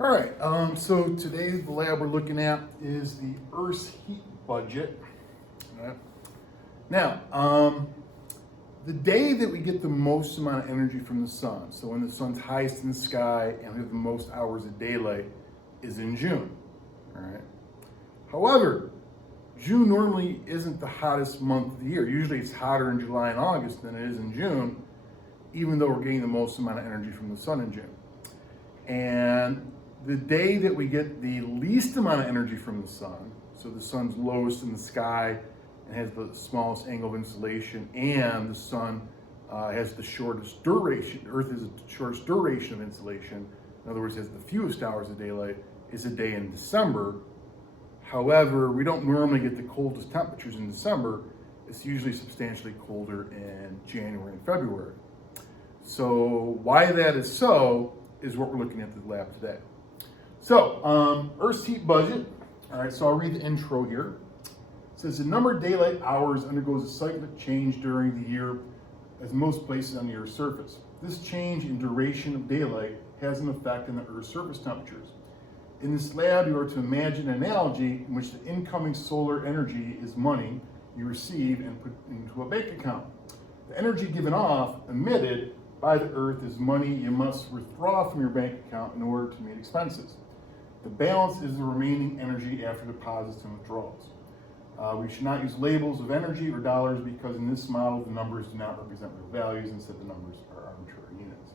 All right, so today the lab we're looking at is the Earth's heat budget. All right. Now, the day that we get the most amount of energy from the sun, so when the sun's highest in the sky and we have the most hours of daylight, is in June. All right. However, June normally isn't the hottest month of the year. Usually it's hotter in July and August than it is in June, even though we're getting the most amount of energy from the sun in June. And the day that we get the least amount of energy from the sun, so the sun's lowest in the sky and has the smallest angle of insolation, and the sun has the shortest duration, Earth has the shortest duration of insolation, in other words, has the fewest hours of daylight, is a day in December. However, we don't normally get the coldest temperatures in December. It's usually substantially colder in January and February. So why that is so is what we're looking at in the lab today. So, Earth's heat budget. All right, so I'll read the intro here. It says the number of daylight hours undergoes a cyclic change during the year as most places on the Earth's surface. This change in duration of daylight has an effect on the Earth's surface temperatures. In this lab, you are to imagine an analogy in which the incoming solar energy is money you receive and put into a bank account. The energy given off, emitted by the Earth, is money you must withdraw from your bank account in order to meet expenses. The balance is the remaining energy after deposits and withdrawals. We should not use labels of energy or dollars because in this model, the numbers do not represent real values. Instead, the numbers are arbitrary units.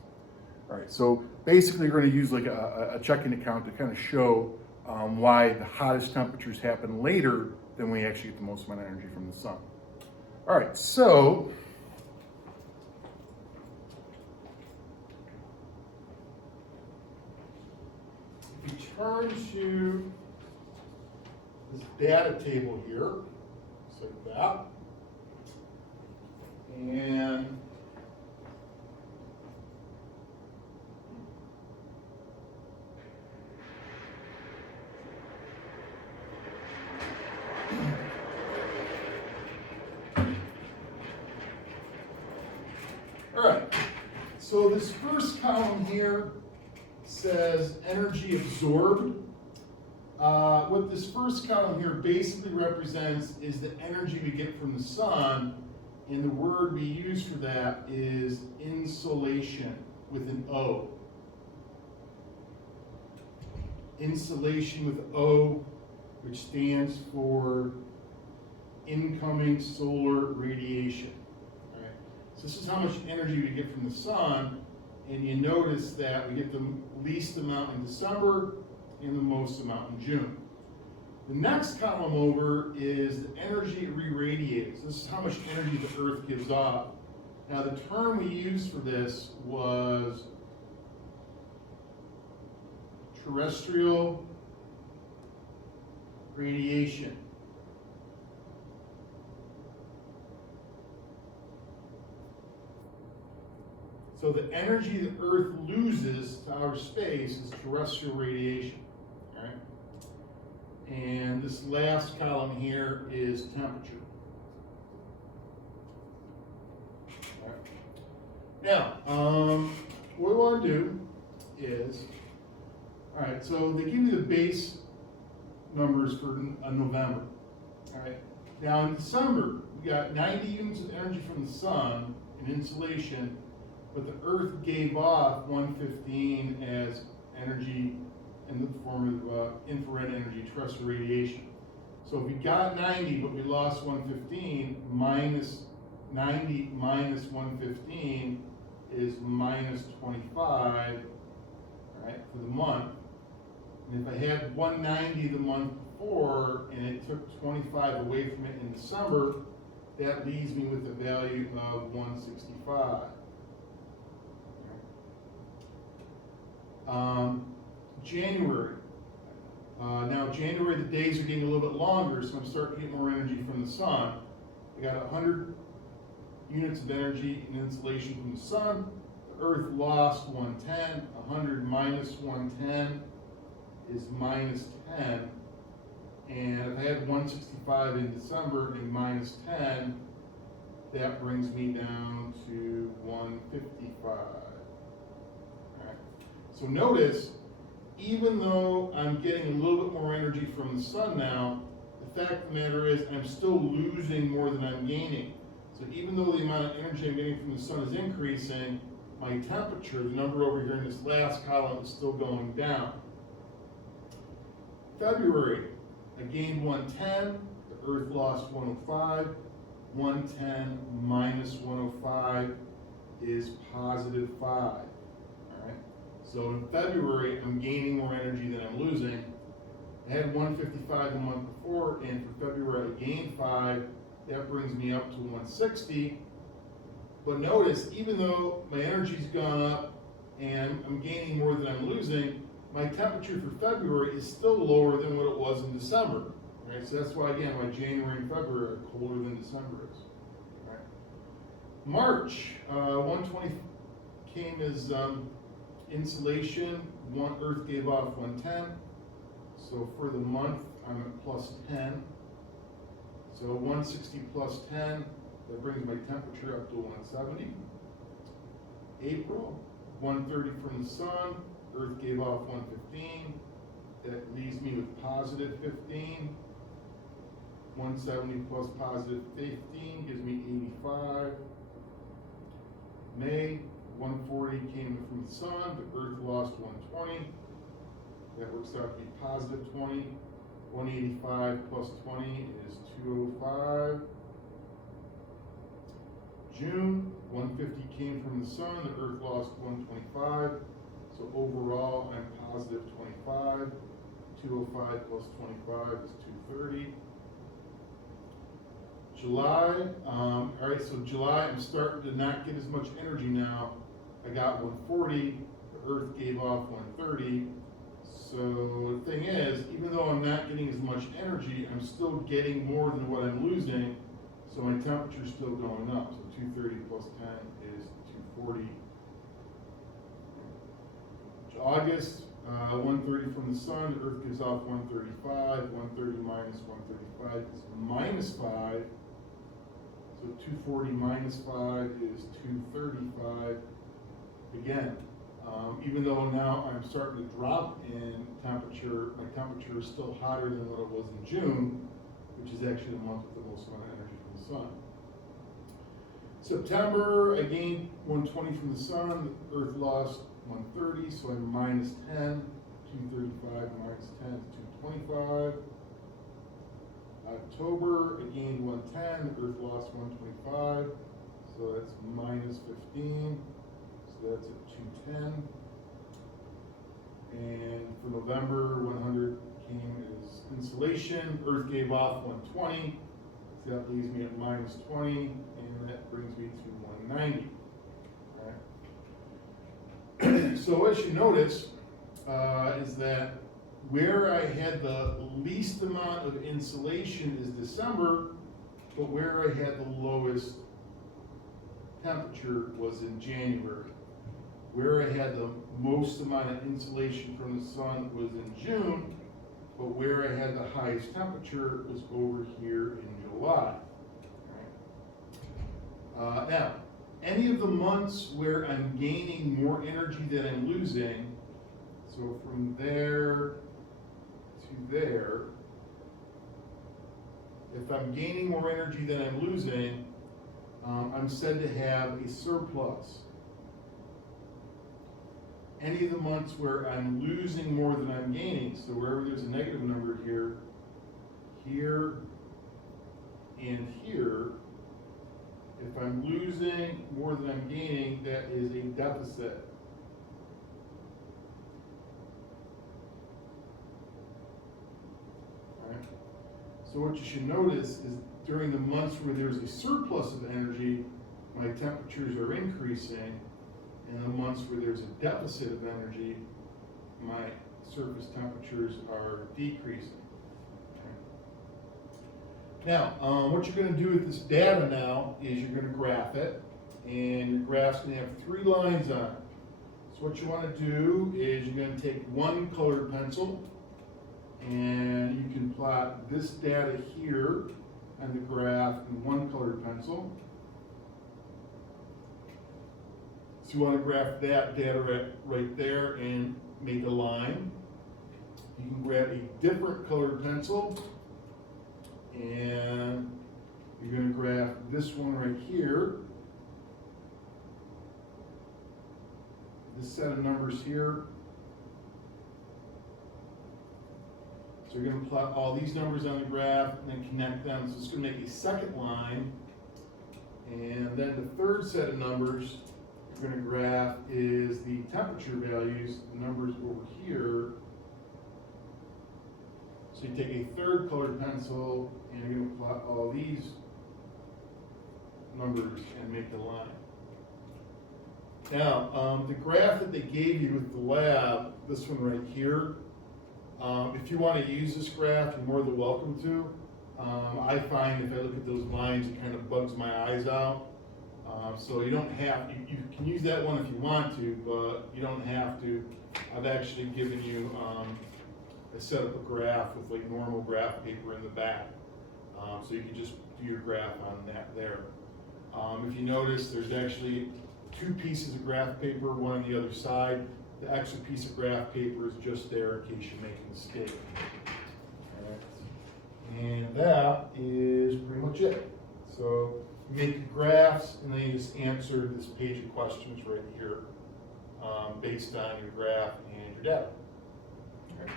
All right, so basically we're going to use like a checking account to kind of show why the hottest temperatures happen later than we actually get the most amount of energy from the sun. All right, so if we turn to this data table here, just like that, and all right, so this first column here says energy absorbed. What this first column here basically represents is the energy we get from the sun, and the word we use for that is insolation with an O. Insolation with O, which stands for incoming solar radiation. All right. So this is how much energy we get from the sun, and you notice that we get the least amount in December and the most amount in June. The next column over is the energy it re-radiates. This is how much energy the Earth gives off. Now the term we used for this was terrestrial radiation. So the energy the Earth loses to outer space is terrestrial radiation. All right? And this last column here is temperature. All right. Now, what we want to do is, all right, so they give you the base numbers for November. All right. Now in December, we got 90 units of energy from the sun and insolation, but the Earth gave off 115 as energy in the form of infrared energy, terrestrial radiation. So if we got 90, but we lost 115, minus 90 minus 115 is minus 25, all right, for the month. And if I had 190 the month before, and it took 25 away from it in December, that leaves me with a value of 165. January. Now January, the days are getting a little bit longer, so I'm starting to get more energy from the sun. I got 100 units of energy and insolation from the sun. The Earth lost 110. 100 minus 110 is minus 10. And if I had 165 in December and minus 10, that brings me down to 155. All right. So notice, even though I'm getting a little bit more energy from the sun now, the fact of the matter is I'm still losing more than I'm gaining. So even though the amount of energy I'm getting from the sun is increasing, my temperature, the number over here in this last column, is still going down. February, I gained 110, the Earth lost 105. 110 minus 105 is positive 5. All right. So in February, I'm gaining more energy than I'm losing. I had 155 the month before, and for February I gained 5. That brings me up to 160. But notice, even though my energy's gone up and I'm gaining more than I'm losing, my temperature for February is still lower than what it was in December. Right? So that's why, again, my January and February are colder than December is. Right? March, 120 came as insolation. Earth gave off 110. So for the month, I'm at plus 10. So 160 plus 10, that brings my temperature up to 170. April, 130 from the sun. Earth gave off 115. That leaves me with positive 15. 170 plus positive 15 gives me 85. May, 140 came from the sun, the Earth lost 120. That works out to be positive 20. 185 plus 20 is 205. June, 150 came from the sun, the Earth lost 125. So overall, I'm positive 25. 205 plus 25 is 230. July, all right, so July, I'm starting to not get as much energy now. I got 140, the Earth gave off 130. So the thing is, even though I'm not getting as much energy, I'm still getting more than what I'm losing. So my temperature's still going up. So 230 plus 10 is 240. August, 130 from the sun, the Earth gives off 135. 130 minus 135 is minus 5. So 240 minus 5 is 235. Again, even though now I'm starting to drop in temperature, my temperature is still hotter than what it was in June, which is actually the month with the most amount of energy from the sun. September, I gained 120 from the sun, the Earth lost 130, so I'm minus 10. 235 minus 10 is 225. October, I gained 110, the Earth lost 125, so that's minus 15, so that's at 210. And for November, 100 came as insolation, Earth gave off 120, so that leaves me at minus 20, and that brings me to 190. Right. So what you notice is that where I had the least amount of insolation is December, but where I had the lowest temperature was in January. Where I had the most amount of insolation from the sun was in June, but where I had the highest temperature was over here in July. Now, any of the months where I'm gaining more energy than I'm losing, so from there to there, if I'm gaining more energy than I'm losing, I'm said to have a surplus. Any of the months where I'm losing more than I'm gaining, so wherever there's a negative number here, here, and here, if I'm losing more than I'm gaining, that is a deficit. Right? So what you should notice is during the months where there's a surplus of energy, my temperatures are increasing. In the months where there's a deficit of energy, my surface temperatures are decreasing. Okay. Now, what you're going to do with this data now is you're going to graph it, and your graph's going to have 3 lines on it. So what you want to do is you're going to take one colored pencil, and you can plot this data here on the graph in one colored pencil. So you want to graph that data right there and make a line. You can grab a different colored pencil, and you're going to graph this one right here. This set of numbers here. So you're going to plot all these numbers on the graph and then connect them. So it's going to make a second line. And then the third set of numbers you're going to graph is the temperature values, the numbers over here. So you take a third colored pencil and you're going to plot all these numbers and make the line. Now, the graph that they gave you with the lab, this one right here, if you want to use this graph, you're more than welcome to. I find if I look at those lines, it kind of bugs my eyes out. So you don't have, you can use that one if you want to, but you don't have to. I've actually given you, I set up a graph with like normal graph paper in the back. So you can just do your graph on that there. If you notice, there's actually two pieces of graph paper, one on the other side. The extra piece of graph paper is just there in case you make a mistake. And that is pretty much it. So you make your graphs and then you just answer this page of questions right here based on your graph and your data. Okay.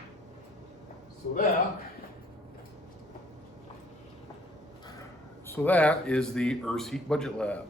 So that is the Earth's Heat Budget Lab.